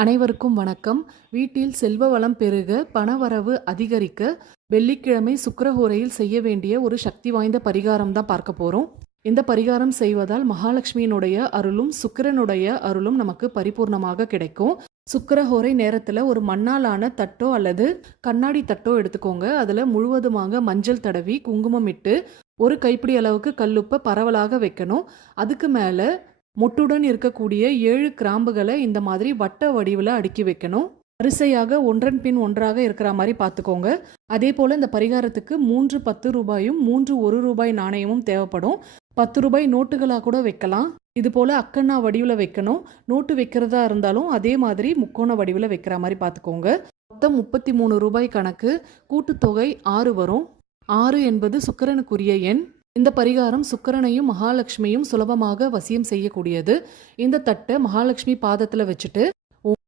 அனைவருக்கும் வணக்கம். வீட்டில் செல்வ வளம் பெருக, பணவரவு அதிகரிக்க, வெள்ளிக்கிழமை சுக்கிரஹோரையில் செய்ய வேண்டிய ஒரு சக்தி வாய்ந்த பரிகாரம் தான் பார்க்க போறோம். இந்த பரிகாரம் செய்வதால் மகாலட்சுமியினுடைய அருளும், சுக்கிரனுடைய அருளும் நமக்கு பரிபூர்ணமாக கிடைக்கும். சுக்கிரஹோரை நேரத்துல ஒரு மண்ணாலான தட்டோ அல்லது கண்ணாடி தட்டோ எடுத்துக்கோங்க. அதுல முழுவதுமாக மஞ்சள் தடவி, குங்குமம் இட்டு, ஒரு கைப்பிடி அளவுக்கு கல்லுப்பை பரவலாக வைக்கணும். அதுக்கு மேல மொட்டுடன் இருக்கக்கூடிய 7 கிராம்புகளை இந்த மாதிரி வட்ட வடிவில் அடுக்கி வைக்கணும். வரிசையாக ஒன்றன் பின் ஒன்றாக இருக்கிற மாதிரி பார்த்துக்கோங்க. அதே போல் இந்த பரிகாரத்துக்கு 3 10 ரூபாயும் 3 1 ரூபாய் நாணயமும் தேவைப்படும். 10 ரூபாய் நோட்டுகளாக கூட வைக்கலாம். இது போல் அக்கண்ணா வடிவில் வைக்கணும். நோட்டு வைக்கிறதா இருந்தாலும் அதே மாதிரி முக்கோண வடிவில் வைக்கிற மாதிரி பார்த்துக்கோங்க. மொத்தம் 33 ரூபாய் கணக்கு. கூட்டுத்தொகை 6 வரும். 6 என்பது சுக்கிரனுக்குரிய எண். இந்த பரிகாரம் சுக்கிரனையும் மகாலட்சுமியும் சுலபமாக வசியம் செய்யக்கூடியது. இந்த தட்டை மகாலட்சுமி பாதத்தில் வச்சுட்டு